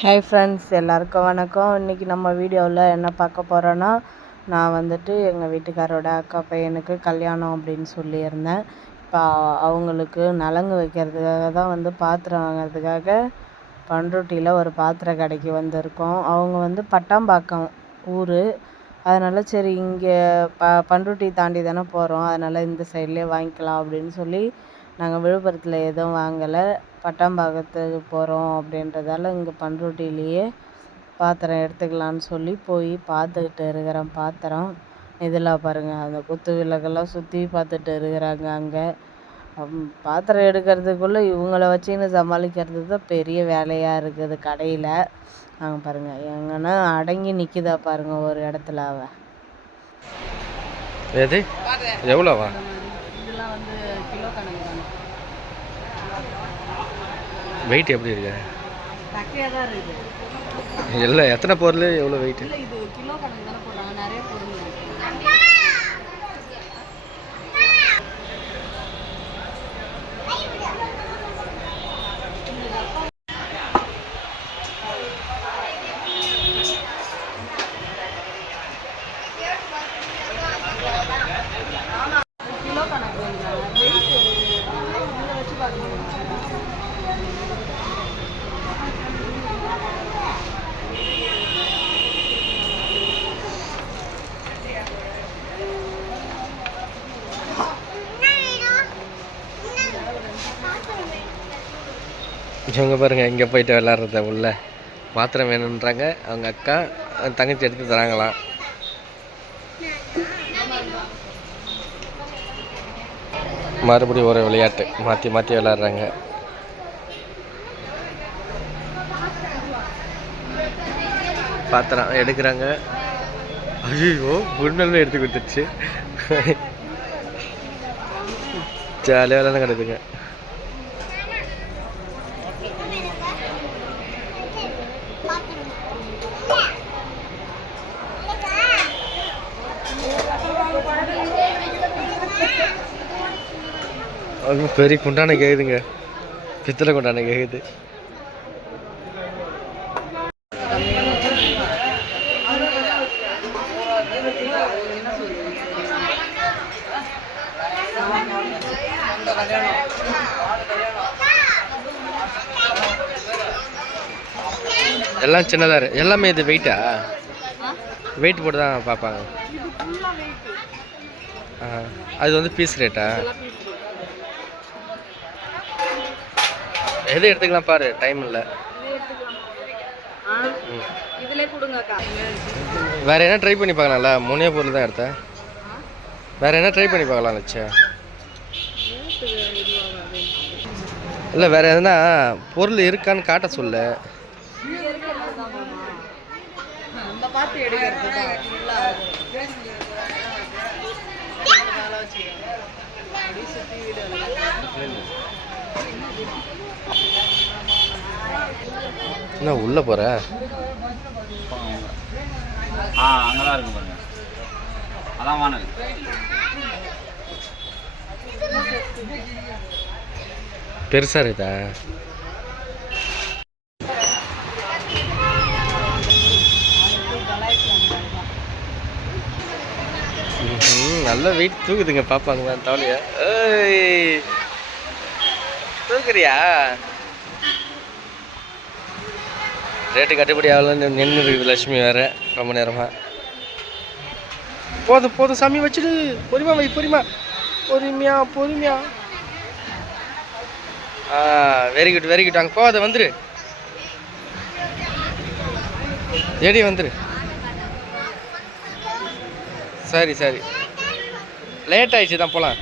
Hi friends எல்லாருக்கும் வணக்கம். இன்றைக்கி நம்ம வீடியோவில் என்ன பார்க்க போகிறோன்னா நான் வந்துட்டு எங்கள் வீட்டுக்காரோட அக்கா பையனுக்கு கல்யாணம் அப்படின்னு சொல்லியிருந்தேன். இப்போ அவங்களுக்கு நலங்கு வைக்கிறதுக்காக தான் வந்து பாத்திரம் வாங்கிறதுக்காக பண்ருட்டியில் ஒரு பாத்திர கடைக்கு வந்திருக்கோம். அவங்க வந்து பட்டாம்பாக்கம் ஊர். அதனால் சரி இங்கே ப பண்ருட்டி தாண்டி தானே போகிறோம் அதனால் இந்த சைட்லேயே வாங்கிக்கலாம் அப்படின்னு சொல்லி நாங்கள் விழுப்புரத்தில் எதுவும் வாங்கலை. பட்டாம்பாக்கத்துக்கு போகிறோம் அப்படின்றதால இங்கே பண்ருட்டிலேயே பாத்திரம் எடுத்துக்கலான்னு சொல்லி போய் பார்த்துக்கிட்டு இருக்கிறேன் பாத்திரம் இதில் பாருங்கள் அந்த குத்து விளக்கெல்லாம் சுற்றி பார்த்துட்டு இருக்கிறாங்க அங்கே. பாத்திரம் எடுக்கிறதுக்குள்ளே இவங்கள வச்சுன்னு சமாளிக்கிறது தான் பெரிய வேலையாக இருக்குது கடையில். அங்கே பாருங்கள் எங்கன்னா அடங்கி நிற்கிதா பாருங்கள் ஒரு இடத்துல அவ. எது? எவ்வளோவா? இதெல்லாம் வந்து கிலோ கணக்கு தானே. வெயிட் எப்படி இருக்கு? தக்கையாக தான் இருக்குது இல்லை எத்தனை பொருள் எவ்வளோ வெயிட் இல்லை இது கிலோ கணக்கு தானே போடுறாங்க நிறைய பொருள் இவங்க பாருங்கள் இங்கே போயிட்டு விளாட்றத உள்ள பாத்திரம் வேணுன்றாங்க அவங்க அக்கா தங்கச்சி எடுத்து தராங்களாம். மறுபடியும் ஒரு விளையாட்டு மாற்றி மாற்றி விளாட்றாங்க பாத்திரம் எடுக்கிறாங்க. ஐயோ உண்மையிலுமே எடுத்து கொடுத்துருச்சு. ஜாலியாக விளாட கிடக்குங்க அது பெரிய குண்டான கேக்குதுங்க. பித்தளை குண்டான கேக்குது. எல்லாம் சின்னதாக இருக்கு எல்லாமே இது வெயிட்டா வெயிட் போட்டு தான் பார்ப்பாங்க அது வந்து பீஸ் ரேட்டா எது எடுத்துக்கலாம் பாரு டைம் இல்லை. வேற என்ன ட்ரை பண்ணி பார்க்கலாம்ல? மூணே பொருள் தான் எடுத்தேன். வேற என்ன ட்ரை பண்ணி பார்க்கலாம் லட்சா? இல்லை வேற எதுனா பொருள் இருக்கான்னு காட்ட சொல்ல. பார்த்து எடுக்கிறது என்ன உள்ளே போகிற ஆ அங்கே தான் இருக்கு பாருங்க. அதான் வானல். பெருசாக இருக்குதா நல்ல வெயிட் தூக்குதுங்க பாப்பாங்க தவளைய ஏய் தூக்குறியா? ரேட்டு கட்டுப்படி ஆகலன்னு நின்று இருக்குது லட்சுமி வேற ரொம்ப நேரமா. போதும் போதும் சாமி வச்சுடு பொறுமா வை பொறுமா பொறுமையா பொறுமையா. ஆ வெரி குட் வெரி குட் அங்கே போகாத வந்துரு. ஏடி வந்துரு. சரி சரி. லேட் ஆயிடுச்சு தான் போகலாம்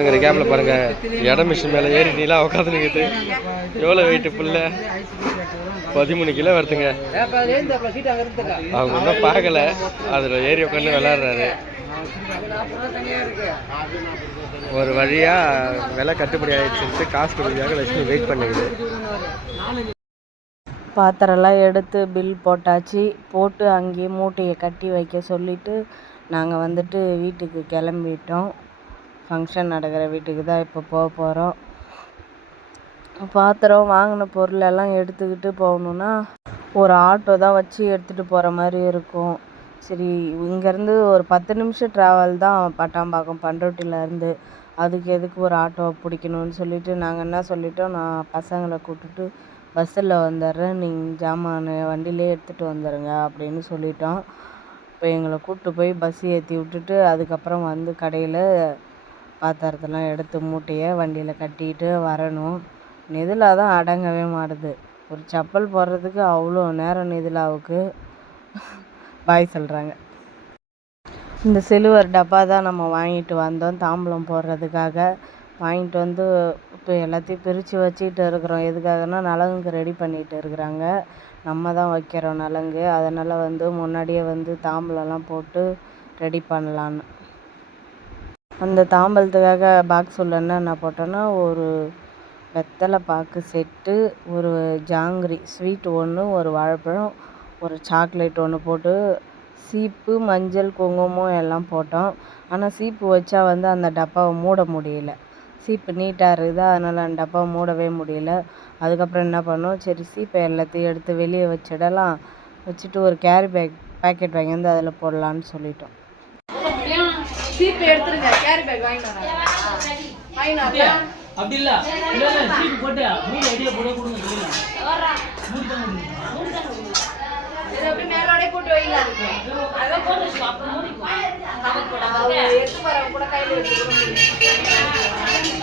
இந்த கேப்பில் பாருங்க. இடம் மிஷின் மேலே ஏறி நீலா உட்காந்து நிற்குது எவ்வளோ வெயிட்டு புள்ள? பதிமூணு கிலோ வருதுங்க. அவங்க ஒன்றும் பார்க்கல. அதில் ஏறி உட்காந்து விளாட்றாரு ஒரு வழியாக விலை கட்டுப்படி ஆயிடுச்சு காசு கொடுக்காக லட்சுமி வெயிட் பண்ணுது. பாத்திரம்லாம் எடுத்து பில் போட்டாச்சு. போட்டு அங்கேயே மூட்டையை கட்டி வைக்க சொல்லிட்டு நாங்கள் வந்துட்டு வீட்டுக்கு கிளம்பிட்டோம். ஃபங்க்ஷன் நடக்கிற வீட்டுக்கு தான் இப்போ போக போகிறோம் பாத்திரம் வாங்கின பொருளெல்லாம் எடுத்துக்கிட்டு போகணுன்னா ஒரு ஆட்டோ தான் வச்சு எடுத்துகிட்டு போகிற மாதிரி இருக்கும். சரி இங்கேருந்து ஒரு பத்து நிமிஷம் ட்ராவல் தான் பட்டாம்பாக்கம் பண்ருட்டிலேருந்து அதுக்கு எதுக்கு ஒரு ஆட்டோ பிடிக்கணும்னு சொல்லிட்டு நாங்கள் என்ன சொல்லிட்டோம்? நான் பசங்களை கூப்பிட்டுட்டு பஸ்ஸில் வந்துடுறேன். நீங்கள் ஜாமான் வண்டியிலே எடுத்துகிட்டு வந்துடுங்க அப்படின்னு சொல்லிட்டோம். இப்போ எங்களை கூப்பிட்டு போய் பஸ் ஏற்றி விட்டுட்டு அதுக்கப்புறம் வந்து கடையில் பாத்திரத்தெல்லாம் எடுத்து மூட்டையை வண்டியில் கட்டிக்கிட்டு வரணும். நிதிலா தான் அடங்கவே மாட்டுது. ஒரு செப்பல் போடுறதுக்கு அவ்வளோ நேரம் நிதிலாவுக்கு பாய் சொல்கிறாங்க இந்த சிலுவர் டப்பா தான் நம்ம வாங்கிட்டு வந்தோம். தாம்பூலம் போடுறதுக்காக வாங்கிட்டு வந்து இப்போ எல்லாத்தையும் பிரித்து வச்சுக்கிட்டு இருக்கிறோம். எதுக்காகனா நலங்குக்கு ரெடி பண்ணிகிட்டு இருக்கிறாங்க. நம்ம தான் வைக்கிறோம் நலங்கு. அதனால் வந்து முன்னாடியே வந்து தாம்பூலம்லாம் போட்டு ரெடி பண்ணலான்னு அந்த தாம்பலத்துக்காக பாக்ஸ் உள்ள என்னென்ன போட்டோன்னா ஒரு வெத்தலை பாக்கு செட்டு ஒரு ஜாங்கிரி ஸ்வீட் ஒன்று ஒரு வாழைப்பழம் ஒரு சாக்லேட் ஒன்று போட்டு சீப்பு மஞ்சள் குங்குமம் எல்லாம் போட்டோம். ஆனால் சீப்பு வச்சா வந்து அந்த டப்பாவை மூட முடியல. சீப்பு நீட்டாக இருக்குது? அதனால் அந்த டப்பாவை மூடவே முடியல. அதுக்கப்புறம் என்ன பண்ணோம்? சரி சீப்பை எல்லாத்தையும் எடுத்து வெளியே வச்சிடலாம். வச்சுட்டு ஒரு கேரி பேக் பேக்கெட் வாங்கி வந்து அதில் போடலான்னு சொல்லிட்டோம். சீப்பு எடுத்துருங்க. கேரி பேக் வாங்கிட்டு வரேன் அப்படி இல்ல இல்ல இல்ல சீப்பு போட்டு மூணு அடியே போட கொடுங்க சொல்லுங்க. மூணு தான் இதை அப்படியே மேலோடே போட்டு வைங்க அதுக்கு. அதான் போட்டு எடுத்து கூட கையில் வச்சு கூட முடியும்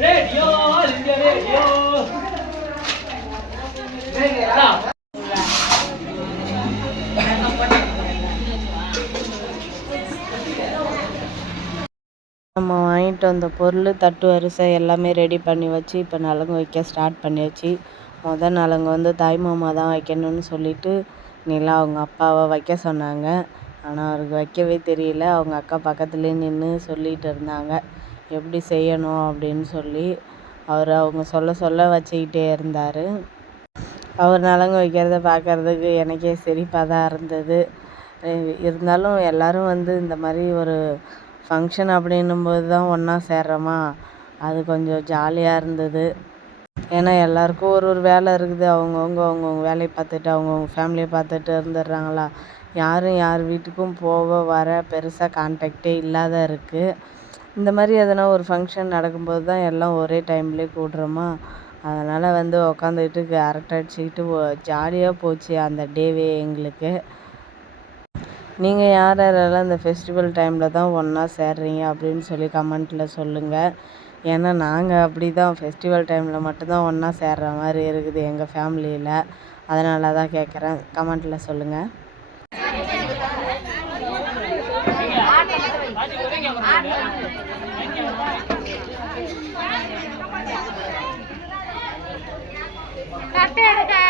ரேடியோ இங்க ரேடியோ அதான். நம்ம வாங்கிட்டு வந்த பொருள் தட்டு வரிசை எல்லாமே ரெடி பண்ணி வச்சு இப்போ நலங்கு வைக்க ஸ்டார்ட் பண்ணியாச்சு. மொதல் நலங்கு வந்து தாய்மாமா தான் வைக்கணும்னு சொல்லிட்டு நிலா அவங்க அப்பாவை வைக்க சொன்னாங்க. ஆனால் அவருக்கு வைக்கவே தெரியல. அவங்க அக்கா பக்கத்துலேயே நின்று சொல்லிகிட்டு இருந்தாங்க. எப்படி செய்யணும் அப்படின்னு சொல்லி அவர் அவங்க சொல்ல சொல்ல வச்சுக்கிட்டே இருந்தார். அவர் நலங்கு வைக்கிறத பார்க்கறதுக்கு எனக்கே சிரிப்பாக தான் இருந்தது. இருந்தாலும் எல்லாரும் வந்து இந்த மாதிரி ஒரு ஃபங்க்ஷன் அப்படின்னும்போது தான் ஒன்றா சேர்றோமா? அது கொஞ்சம் ஜாலியாக இருந்தது. ஏன்னா எல்லாருக்கும் ஒரு ஒரு வேலை இருக்குது. அவங்கவுங்க அவங்கவுங்க வேலையை பார்த்துட்டு அவங்கவுங்க ஃபேமிலியை பார்த்துட்டு இருந்துடுறாங்களா? யாரும் யார் வீட்டுக்கும் போக வர பெருசாக கான்டாக்டே இல்லாத இருக்குது இந்த மாதிரி எதனா ஒரு ஃபங்க்ஷன் நடக்கும்போது தான் எல்லாம் ஒரே டைம்லேயே கூடுறோமா? அதனால் வந்து உக்காந்துக்கிட்டு அரட்டை அடிச்சுக்கிட்டு ஜாலியாக போச்சு அந்த டேவே எங்களுக்கு. நீங்கள் யார் யாரெல்லாம் இந்த ஃபெஸ்டிவல் டைமில் தான் ஒன்றா சேர்றீங்க அப்படின்னு சொல்லி கமெண்ட்டில் சொல்லுங்கள் ஏன்னா நாங்கள் அப்படி தான் ஃபெஸ்டிவல் டைமில் மட்டும்தான் ஒன்றா சேர்ற மாதிரி இருக்குது எங்கள் ஃபேமிலியில் அதனால தான் கேட்குறேன் கமெண்ட்டில் சொல்லுங்கள் தட்டை எடுக்க.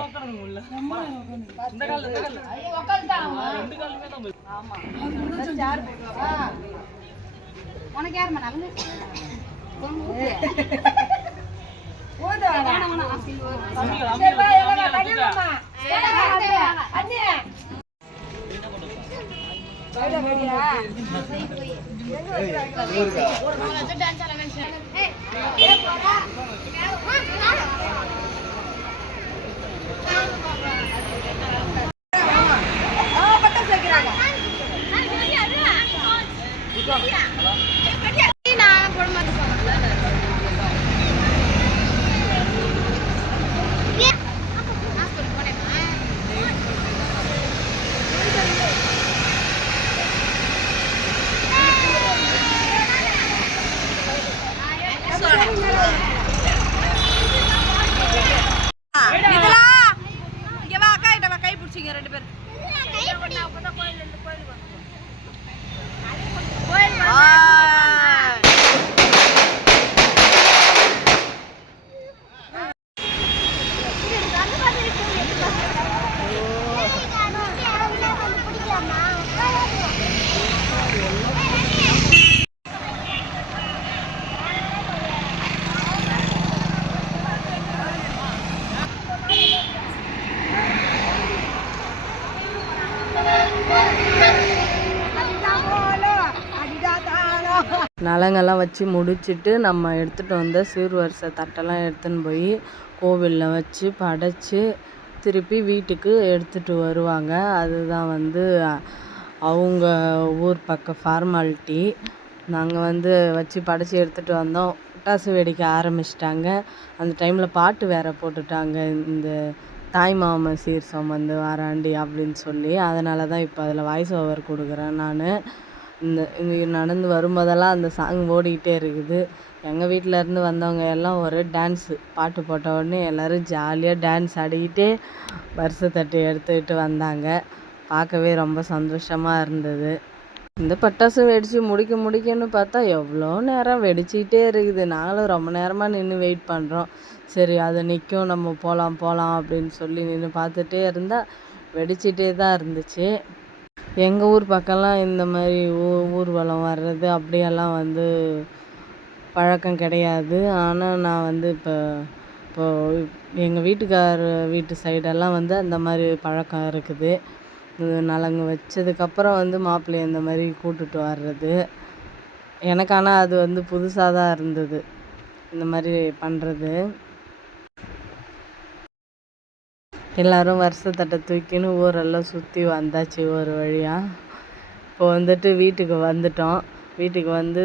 வயசாயிடுச்சுல்ல மச்சான் உனக்கு யாரும்மா நலங்கு இதெல்லாம் இங்க வா அக்கா இட கை பிடிச்சிங்க ரெண்டு பேரும். கை பிடி அப்பதான் கோயில்ல இருந்து கோயிலுக்கு 我 பழங்கள்லாம் வச்சு முடிச்சுட்டு நம்ம எடுத்துகிட்டு வந்த சீர்வரிசை தட்டெல்லாம் எடுத்துன்னு போய் கோவிலில் வச்சு படைச்சி திருப்பி வீட்டுக்கு எடுத்துகிட்டு வருவாங்க. அதுதான் வந்து அவங்க ஊர் பக்கம் ஃபார்மாலிட்டி நாங்கள் வந்து வச்சு படைச்சி எடுத்துகிட்டு வந்தோம். பட்டாசு வெடிக்க ஆரம்பிச்சிட்டாங்க. அந்த டைமில் பாட்டு வேற போட்டுட்டாங்க. இந்த தாய் மாமன் சீர் சுமந்து வாராண்டி அப்படின்னு சொல்லி. அதனால தான் இப்போ அதில் வாய்ஸ் ஓவர் கொடுக்குறேன் நான். இந்த இங்கே நடந்து வரும்போதெல்லாம் அந்த சாங் ஓடிக்கிட்டே இருக்குது. எங்கள் வீட்டிலேருந்து வந்தவங்க எல்லாம் ஒரே டான்ஸு பாட்டு போட்ட உடனே எல்லோரும் ஜாலியாக டான்ஸ் ஆடிக்கிட்டே வருஷத்தட்டு எடுத்துக்கிட்டு வந்தாங்க. பார்க்கவே ரொம்ப சந்தோஷமாக இருந்தது. இந்த பட்டாசு வெடித்து முடிக்க முடிக்கன்னு பார்த்தா எவ்வளோ நேரம் வெடிச்சிக்கிட்டே இருக்குது. நாங்களும் ரொம்ப நேரமாக நின்று வெயிட் பண்ணுறோம் சரி அது நிற்கும் நம்ம போகலாம் போகலாம் அப்படின்னு சொல்லி நின்று பார்த்துட்டே இருந்தால் வெடிச்சிட்டே தான் இருந்துச்சு. எங்கள் ஊர் பக்கம்லாம் இந்த மாதிரி ஊ ஊர்வலம் வர்றது அப்படியெல்லாம் வந்து பழக்கம் கிடையாது. ஆனால் நான் வந்து இப்போ இப்போது எங்கள் வீட்டுக்கார் வீட்டு சைடெல்லாம் வந்து அந்த மாதிரி பழக்கம் இருக்குது. இது நலங்கு வச்சதுக்கப்புறம் வந்து மாப்பிள்ளையை இந்த மாதிரி கூட்டுட்டு வர்றது. எனக்கு ஆனால் அது வந்து புதுசாக தான் இருந்தது. இந்த மாதிரி பண்ணுறது எல்லோரும் வருஷத்தட்டை தூக்கின்னு ஊரெல்லாம் சுற்றி வந்தாச்சு ஒரு வழியாக இப்போ வந்துட்டு வீட்டுக்கு வந்துட்டோம். வீட்டுக்கு வந்து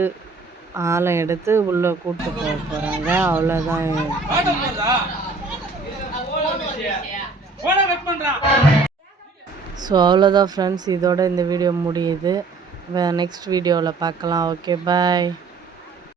ஆழம் எடுத்து உள்ளே கூப்பிட்டு போக போகிறாங்க அவ்வளோதான் ஸோ அவ்வளோதான் ஃப்ரெண்ட்ஸ் இதோட இந்த வீடியோ முடியுது. நெக்ஸ்ட் வீடியோவில் பார்க்கலாம். Okay bye